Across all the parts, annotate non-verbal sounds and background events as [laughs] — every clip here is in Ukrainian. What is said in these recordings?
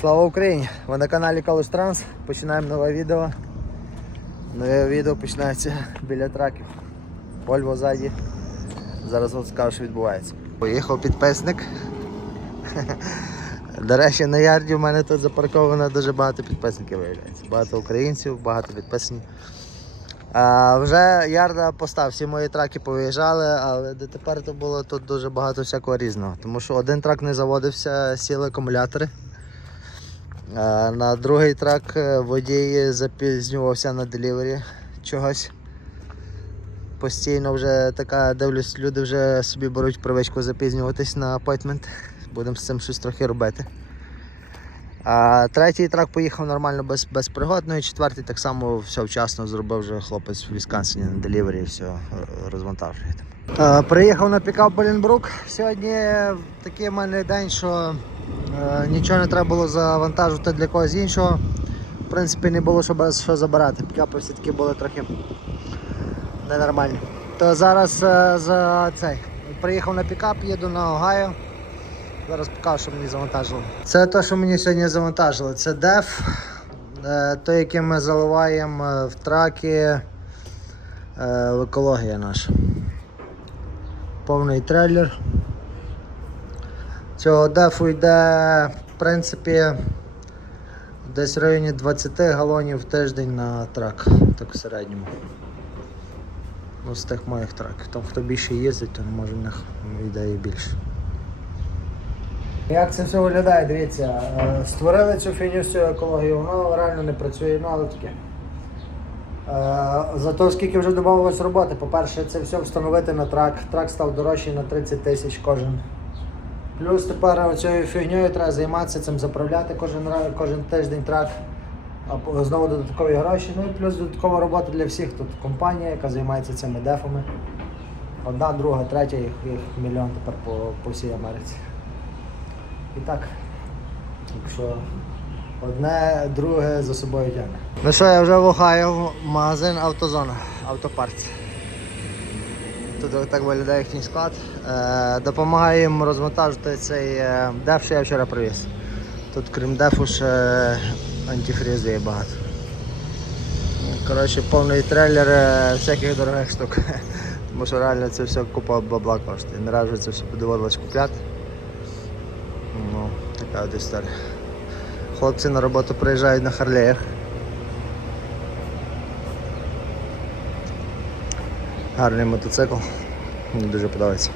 Слава Україні! Ви на каналі Калуш Транс. Починаємо нове відео. Нове відео починається біля траків. Вольво ззаді. Зараз от скажу, що відбувається. Поїхав підписник. До речі, на ярді в мене тут запарковано дуже багато підписників виявляється. Багато українців, багато підписаних. А, вже ярда постав, всі мої траки повиїжджали, але дотепер то було тут дуже багато всякого різного. Тому що один трак не заводився, сіли акумулятори. А на другий трак е, водій запізнювався на делівері чогось. Постійно вже така, дивлюсь, люди вже собі беруть привичку запізнюватись на апойтмент. Будемо з цим щось трохи робити. А третій трак поїхав нормально без, без пригод, ну і четвертий так само все вчасно зробив вже хлопець в Вісконсині на делівері і все розвантажує. Е, Приїхав на пікап Болінбрук. Сьогодні такий в мене день, що е, нічого не треба було завантажувати для когось іншого. В принципі, не було що, без- що забирати. Пікапи все-таки були трохи ненормальні. То зараз е, за цей. Приїхав на пікап, їду на Огайо. Зараз покажу, що мені завантажило. Це те, що мені сьогодні завантажили. Це деф, е, той, який ми заливаємо е, в траки е, в екологія наша. Повний трейлер. Цього дефу йде, в принципі, десь в районі 20 галонів в тиждень на трак, так в середньому. Ну, з тих моїх траків. Там хто більше їздить, то може в них йде і більше. Як це все виглядає, дивіться, е, створили цю фігню з цією екологією, воно реально не працює, ну але таке. Е, Зато скільки вже додавалось роботи. По-перше, це все встановити на трак. Трак став дорожчий на 30 тисяч кожен. Плюс тепер цією фігньою треба займатися цим заправляти кожен, кожен тиждень трак. А знову додаткові гроші. Ну і плюс додаткова робота для всіх. Тут компанія, яка займається цими дефами. Одна, друга, третя, їх, їх мільйон тепер по, по всій Америці. І так. Якщо одне, друге за собою тягне. Ну що, я вже в Охайо, магазин Автозона, автопарц. Тут так виглядає їхній склад. Е, допомагає їм розвантажити цей е, деф, що я вчора привіз. Тут крім дефу ще антифрізу є багато. Коротше, повний трейлер е, всяких дорогих штук. [laughs] Тому що реально це все купа бабла коштує. Не це все подивилось купляти. Ну, така от історія. Хлопці на роботу приїжджають на Харлеях. Гарний мотоцикл. Мені дуже подобається.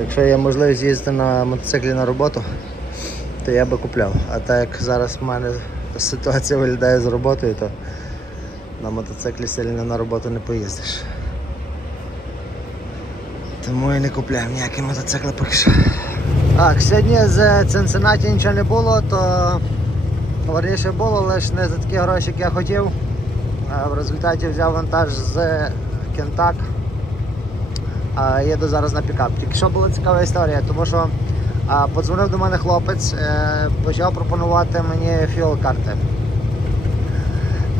Якщо є можливість їздити на мотоциклі на роботу, то я би купляв. А так як зараз в мене ситуація виглядає з роботою, то на мотоциклі сильно на роботу не поїздиш. Тому і не купляємо ніякі мотоцикли поки що. Так, сьогодні з Цинциннаті нічого не було, то верніше було, лише не за такі гроші, як я хотів. А В результаті взяв вантаж з Кентак. Їду зараз на пікап. Тільки що була цікава історія, тому що подзвонив до мене хлопець, е, почав пропонувати мені фіол-карти.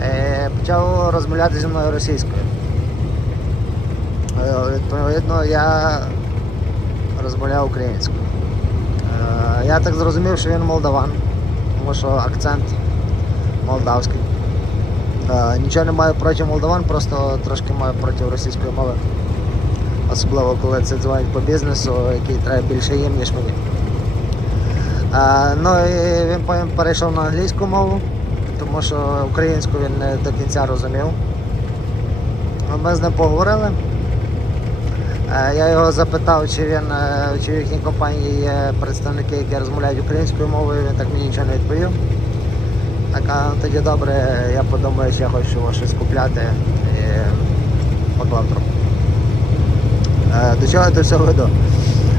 Е, почав розмовляти зі мною російською. Е, Відповідно, я розмовляв українською. Е, Я так зрозумів, що він молдаван, тому що акцент молдавський. Е, Нічого не маю проти молдаван, просто трошки маю проти російської мови. Особливо коли це дзвонять по бізнесу, який треба більше їм, ніж мені. Е, Ну і він перейшов на англійську мову, тому що українську він не до кінця розумів. Ми з ним поговорили. Е, Я його запитав, чи він чи в їхній компанії є представники, які розмовляють українською мовою, він так мені нічого не відповів. Так, а тоді добре, я подумаю, що я хочу щось купляти і поклав трубку. Е, До чого я це все веду?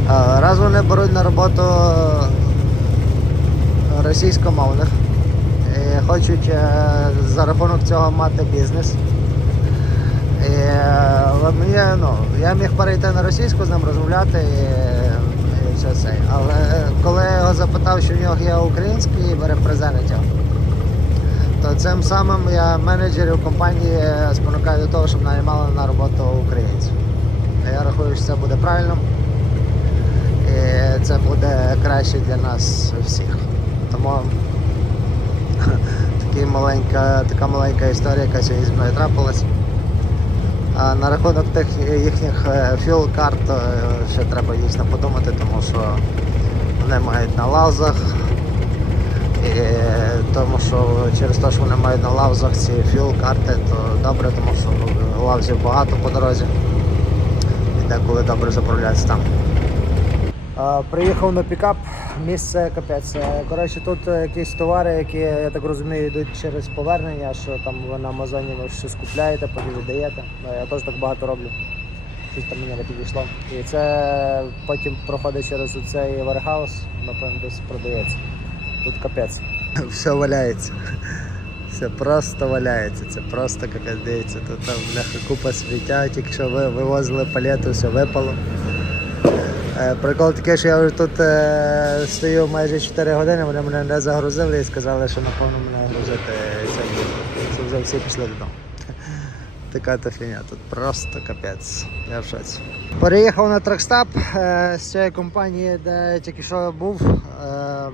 Е, Раз вони беруть на роботу російськомовних і хочуть е, за рахунок цього мати бізнес. І, мені, ну, я міг перейти на російську з ним розмовляти і, і все це. Але коли я його запитав, що в нього є український репрезентатив, цим самим я менеджерів компанії спонукаю до того, щоб наймали на роботу українців. Я рахую, що це буде правильно. І це буде краще для нас всіх. Тому [laughs] такий маленька, така маленька історія, яка сьогодні зі мною трапилась. А на рахунок тих їхніх філ карт ще треба дійсно подумати, тому що вони мають на лаузах. І тому що через те, що вони мають на лавзах ці філ карти, то добре, тому що лавзів багато по дорозі. І деколи добре заправлятися там. Приїхав на пікап, місце капець. Е, Коротше, тут е, якісь товари, які, я так розумію, йдуть через повернення, що там ви на Амазоні ви щось купляєте, потім віддаєте. Е, Я теж так багато роблю. Щось там мені не підійшло. І це потім проходить через цей вархаус, напевно, десь продається. Тут капець. [laughs] Все валяється. Все просто валяється. Це просто капець дивіться. Тут там бляха купа сміття, тільки що ви вивозили палету, все випало. Е, Прикол такий, що я вже тут е, стою майже 4 години, вони мене не загрузили і сказали, що напевно мене грузити сьогодні. Це вже всі пішли додому. [laughs] Така то фігня, тут просто капець. Я в шоці. Переїхав на тракстап е, з цієї компанії, де я тільки що був. Е,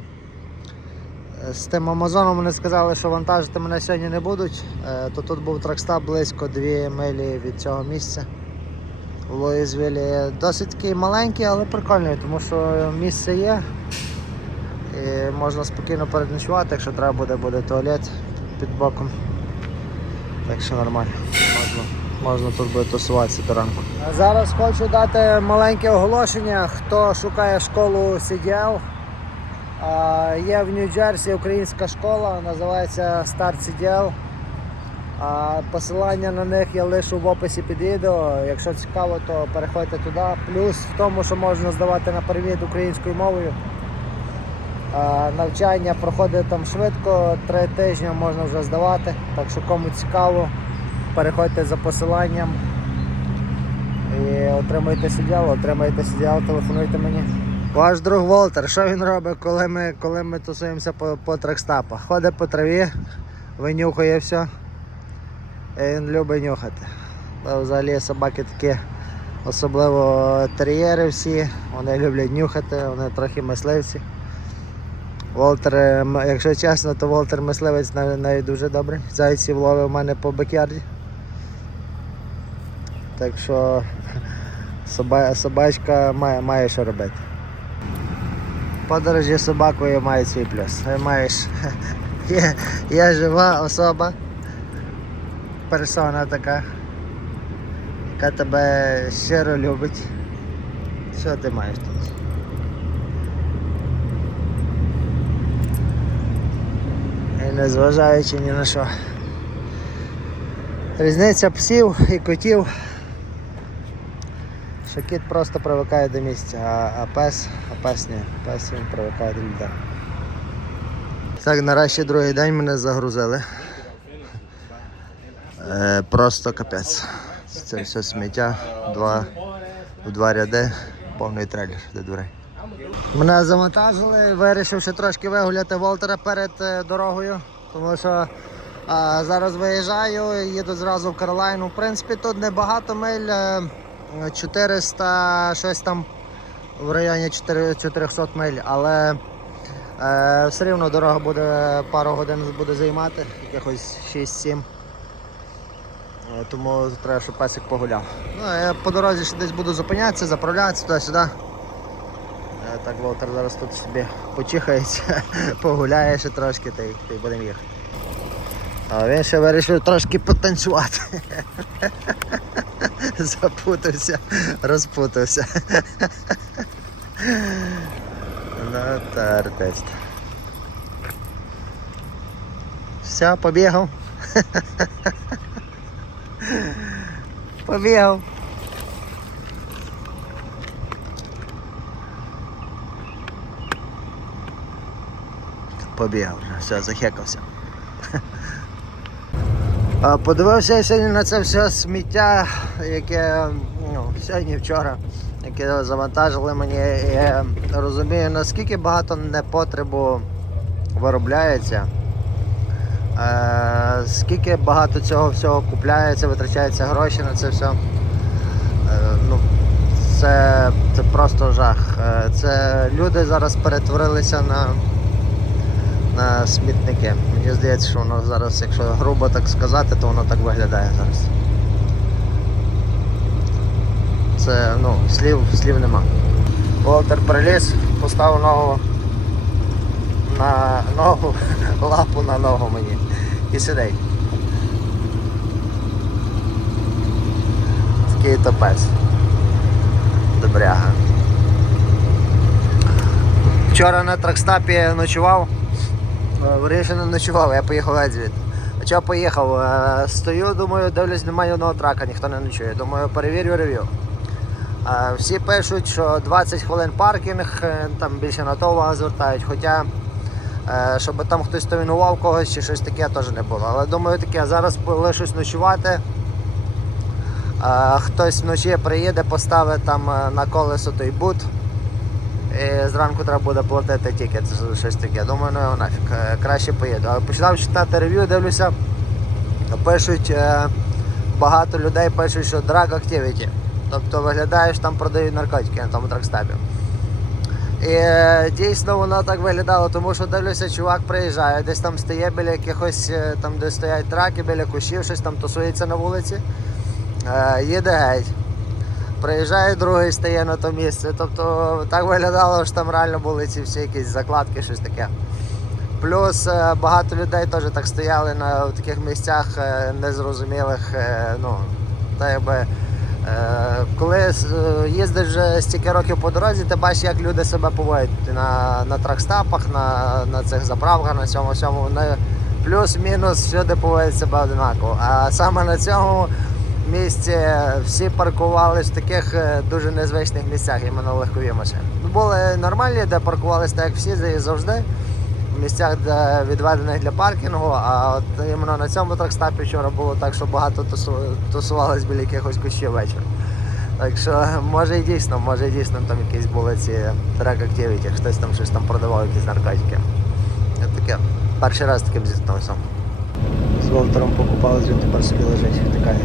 з тим Амазоном вони сказали, що вантажити мене сьогодні не будуть. Е, То тут був тракстап близько 2 милі від цього місця. В Луїзвілі досить такий маленький, але прикольний, тому що місце є. І можна спокійно переночувати, якщо треба буде, буде туалет під боком. Так що нормально. Можна, можна тут буде тусуватися до ранку. Зараз хочу дати маленьке оголошення, хто шукає школу CDL. Є в Нью-Джерсі українська школа, називається Start CDL. Посилання на них я лишу в описі під відео. Якщо цікаво, то переходьте туди. Плюс в тому, що можна здавати на перевід українською мовою. Навчання проходить там швидко, три тижні можна вже здавати. Так що кому цікаво, переходьте за посиланням і отримуйте сидіал, отримаєте сидіал, телефонуйте мені. Ваш друг Волтер, що він робить, коли ми, коли ми тусуємося по, по тракстапах? Ходить по траві, винюхає все. І він любить нюхати. Та взагалі собаки такі, особливо тер'єри всі, вони люблять нюхати, вони трохи мисливці. Волтер, е, якщо чесно, то Волтер мисливець навіть, дуже добрий. Зайців ловив у мене по бекярді. Так що [laughs] собачка має, має що робити. Подорожі собакою мають свій плюс. Маєш [laughs] є, є жива особа, персона така, яка тебе щиро любить. Що ти маєш тут? І не зважаючи ні на що. Різниця псів і котів. Що кіт просто привикає до місця, а, а пес, а пес ні, пес він привикає до людей. Так, нарешті другий день мене загрузили. Е, просто капець. Це все сміття, два, в два ряди, повний трейлер до дверей. Мене завантажили, вирішив ще трошки вигуляти Волтера перед е, дорогою, тому що а, зараз виїжджаю, їду зразу в Каролайну. В принципі, тут небагато миль, е, 400, щось там в районі 400 миль, але е, все рівно дорога буде пару годин буде займати, якихось 6-7. Е, Тому треба, щоб песик погуляв. Ну, я по дорозі ще десь буду зупинятися, заправлятися туди-сюди. Е, Так, Волтер зараз тут собі почихається, [laughs] погуляє ще трошки та й, будемо їхати. А він ще вирішив трошки потанцювати. [laughs] [laughs] Запутався, розпутався. Ну, та артист. Все, побігав. [laughs] Побігав. Побігав вже, все, захекався. Подивився я сьогодні на це все сміття, яке ну, сьогодні вчора, яке завантажили мені. Я розумію, наскільки багато непотребу виробляється, е, скільки багато цього всього купляється, витрачається гроші на це все. Е, ну, Це, це просто жах. Е, Це люди зараз перетворилися на, на смітники. Мені здається, що воно зараз, якщо грубо так сказати, то воно так виглядає зараз. Це ну, слів, слів нема. Волтер приліз, поставив ногу на ногу, [laughs] лапу на ногу мені. І сидить. Такий то пес. Добряга. Вчора на тракстапі ночував. Е, Вирішив не ночував, я поїхав геть звідти. А чого поїхав? Е, Стою, думаю, дивлюсь, немає одного трака, ніхто не ночує. Думаю, перевірю рев'ю. Е, Всі пишуть, що 20 хвилин паркінг, там більше на то увагу звертають. Хоча, щоб там хтось товінував когось чи щось таке, теж не було. Але думаю, таке, зараз лишусь ночувати. Хтось вночі приїде, поставить там на колесо той бут. І зранку треба буде платити тікет, щось таке. Думаю, ну його нафіг, е, краще поїду. Але починав читати рев'ю, дивлюся, пишуть, е, багато людей пишуть, що drug activity. Тобто виглядаєш, там продають наркотики на тому тракстабі. І е, дійсно воно так виглядало, тому що дивлюся, чувак приїжджає, десь там стає біля якихось, е, там де стоять траки, біля кущів, щось там тусується на вулиці, е, їде геть. Приїжджає другий, стає на то місце. Тобто так виглядало, що там реально були ці всі якісь закладки, щось таке. Плюс е, багато людей теж так стояли на таких місцях е, незрозумілих. е, Ну, та якби, коли їздиш вже стільки років по дорозі, ти бачиш, як люди себе поводять на, на тракстапах, на, на цих заправках, на цьому всьому. Плюс-мінус всюди поводять себе одинаково. А саме на цьому місці всі паркувались в таких е, дуже незвичних місцях, іменно легкові машини. Були нормальні, де паркувалися так, як всі завжди. В місцях, де відведених для паркінгу, а от іменно на цьому тракстапі вчора було так, що багато тусу- тусувались біля якихось кущів вечір. Так що може і дійсно, може і дійсно там якісь були ці трек активіті, хтось там щось там продавав, якісь наркотики. От таке. Перший раз таким зіткнувся. З Волтером покупали, він тепер собі лежить, втикає.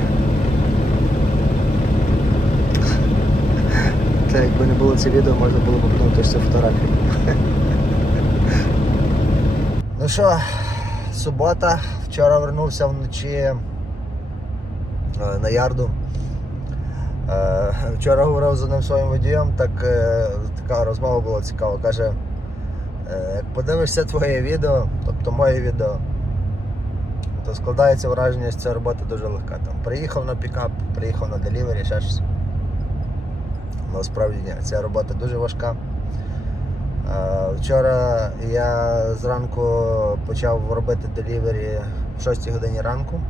Та якби не було це відео, можна було б пнути цю фотографію. [laughs] Ну що, субота, вчора вернувся вночі е, на ярду. Е, Вчора говорив з одним своїм водієм, так, е, така розмова була цікава. Каже, як подивишся твоє відео, тобто моє відео, то складається враження, що ця робота дуже легка. Там, приїхав на пікап, приїхав на делівері, ще щось. Насправді ні, ця робота дуже важка. Е, Вчора я зранку почав робити делівері в 6 годині ранку.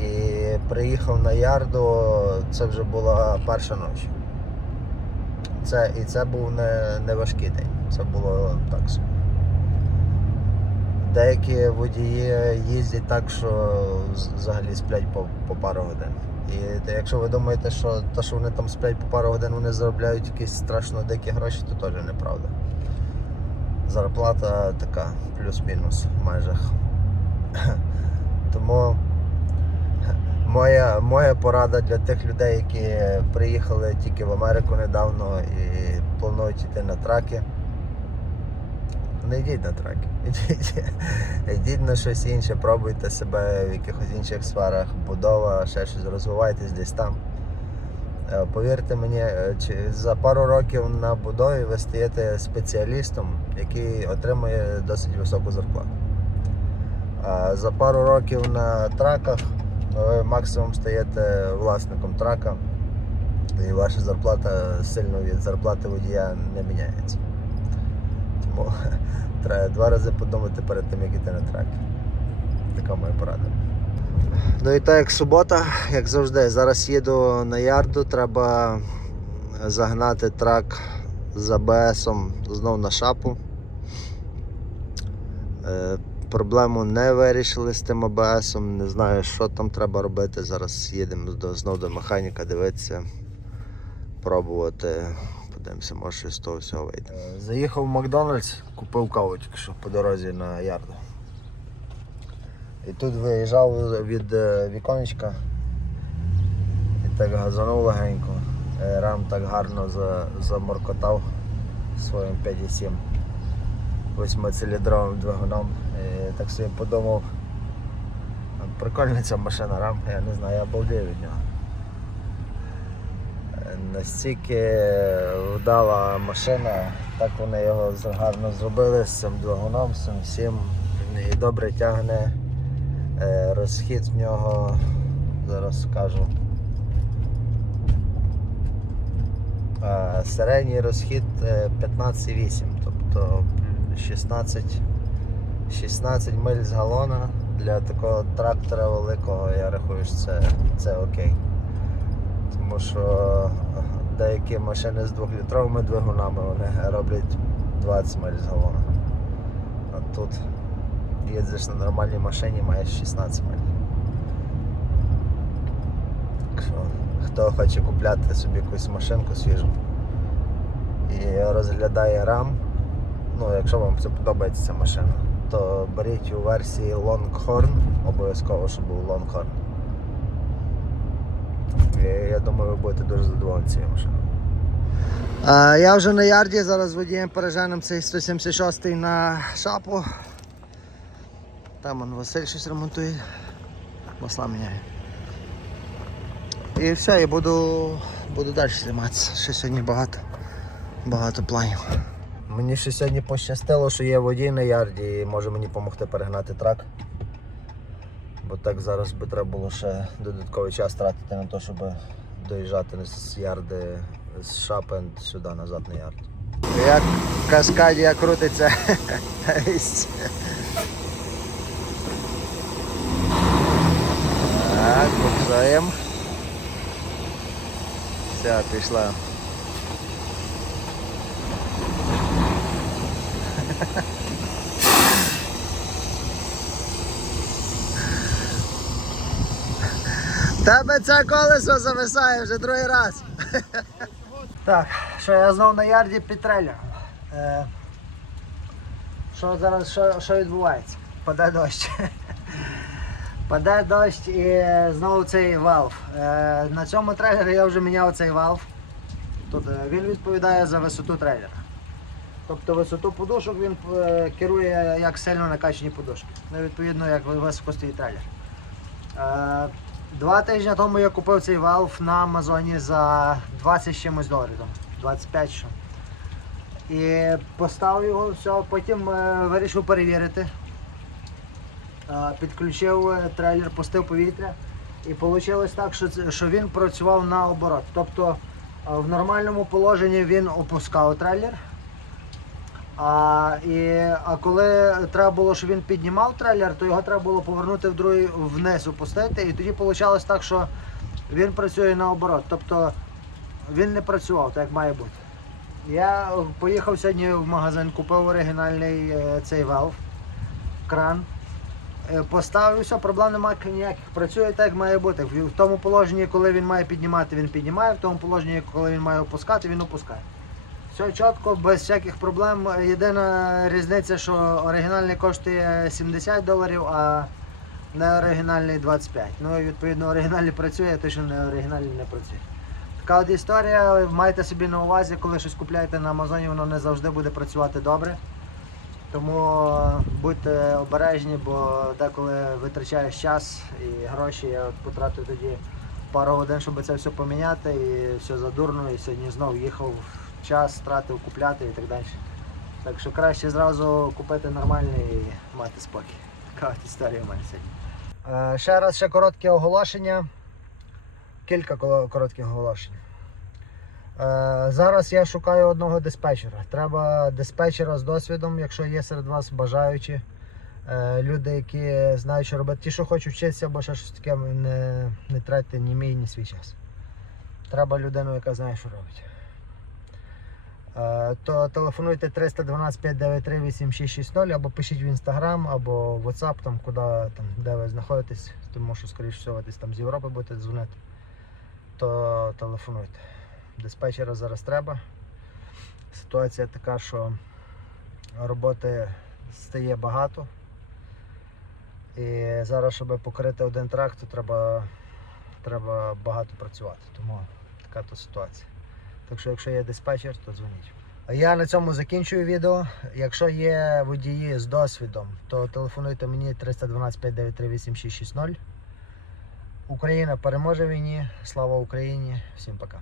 І приїхав на ярду, це вже була перша ніч. Це, і це був не, не важкий день, це було так собі. Деякі водії їздять так, що взагалі сплять по, по пару годин. І якщо ви думаєте, що те, що вони там сплять по пару годин, вони заробляють якісь страшно дикі гроші, то теж неправда. Зарплата така, плюс-мінус в межах. [laughs] Тому моя, моя порада для тих людей, які приїхали тільки в Америку недавно і планують йти на траки. Не йдіть на траки. Йдіть, на щось інше, пробуйте себе в якихось інших сферах, будова, ще щось, розвивайтесь десь там. Е, Повірте мені, е, за пару років на будові ви стаєте спеціалістом, який отримує досить високу зарплату. А за пару років на траках ви максимум стаєте власником трака, і ваша зарплата сильно від зарплати водія не міняється. Тому [laughs] треба два рази подумати перед тим, як іти на трак. Така моя порада. Ну і так як субота, як завжди, зараз їду на ярду, треба загнати трак з АБСом знов на шапу. Е, Проблему не вирішили з тим АБСом, не знаю, що там треба робити. Зараз їдемо до, знов до механіка дивитися, пробувати. Подивимося, може щось з того всього вийде. Заїхав в Макдональдс, купив каву тільки що по дорозі на ярду. І тут виїжджав від е, віконечка і так газанув легенько. Е, Рам так гарно заморкотав своїм 5,7 восьмициліндровим двигуном. І так собі подумав, прикольна ця машина рам, я не знаю, я обалдію від нього. Е, Настільки вдала машина, так вони його гарно зробили з цим двигуном, з цим всім. І добре тягне. Е, Розхід в нього, зараз скажу. Е, Середній розхід е, 15,8, тобто 16, 16 миль з галона для такого трактора великого, я рахую, що це, це окей. Тому що деякі машини з 2-літровими двигунами вони роблять 20 миль з галона. А тут їздиш на нормальній машині, маєш 16 миль. Так хто хоче купляти собі якусь машинку свіжу і розглядає RAM, ну якщо вам це подобається ця машина, то беріть у версії Longhorn, обов'язково, щоб був Longhorn. Я думаю, ви будете дуже задоволені цією машиною. Я вже на ярді, зараз водієм переженем цей 176 на шапу. Там он Василь щось ремонтує, масла міняє. І все, і буду, буду далі займатися. Ще сьогодні багато, багато планів. Мені ще сьогодні пощастило, що є водій на ярді і може мені допомогти перегнати трак. Так зараз би треба було ще додатковий час тратити на те, щоб доїжджати з ярди з Шапенд сюди назад на ярд. Як каскадія крутиться. Так, буксуємо. Все, пішла. Тебе це колесо зависає вже другий раз. Так, що я знову на ярді під трейлером. Е, що зараз що, що відбувається? Паде дощ. [laughs] Паде дощ і знову цей валв. Е, на цьому трейлері я вже міняв цей валв. Тут, е, він відповідає за висоту трейлера. Тобто висоту подушок він е, керує як сильно накачані подушки. Ну, відповідно, як високо стоїть трейлер. Е, Два тижні тому я купив цей валв на Амазоні за 20 чимось доларів, 25 що. І поставив його, все, потім е, вирішив перевірити. Е, підключив е, трейлер, пустив повітря. І вийшло так, що, що він працював на оборот. Тобто е, в нормальному положенні він опускав трейлер. А, і, а коли треба було, щоб він піднімав трейлер, то його треба було повернути в другий вниз опустити. І тоді вийшло так, що він працює наоборот. Тобто він не працював так, як має бути. Я поїхав сьогодні в магазин, купив оригінальний е, цей валв, кран. Е, Поставив все, проблем немає ніяких. Працює так, як має бути. В в тому положенні, коли він має піднімати, він піднімає, в тому положенні, коли він має опускати, він опускає. Все чітко, без всяких проблем. Єдина різниця, що оригінальний коштує 70 доларів, а не оригінальний 25. Ну і відповідно оригінальний працює, а той, що не оригінальний не працює. Така от історія, майте собі на увазі, коли щось купляєте на Амазоні, воно не завжди буде працювати добре. Тому е, будьте обережні, бо деколи витрачаєш час і гроші. Я от потратив тоді пару годин, щоб це все поміняти, і все задурно, і сьогодні знов їхав час, тратив купляти і так далі. Так що краще зразу купити нормальний і мати спокій. Така от історія в мене сьогодні. Е, ще раз ще коротке оголошення. Кілька коротких оголошень. Е, зараз я шукаю одного диспетчера. Треба диспетчера з досвідом, якщо є серед вас бажаючі. Е, люди, які знають, що робити. Ті, що хочуть вчитися, або ще щось таке, не, не тратьте ні мій, ні свій час. Треба людину, яка знає, що робить. Е, то телефонуйте 312 593 8660 або пишіть в інстаграм, або в WhatsApp, там, куди, там, де ви знаходитесь, тому що, скоріш всього, десь там з Європи будете дзвонити, то телефонуйте. Диспетчера зараз треба. Ситуація така, що роботи стає багато. І зараз, щоб покрити один тракт, то треба, треба багато працювати. Тому така то ситуація. Так що, якщо є диспетчер, то дзвоніть. Я на цьому закінчую відео. Якщо є водії з досвідом, то телефонуйте мені 312 593 8660. Україна переможе війні. Слава Україні! Всім пока.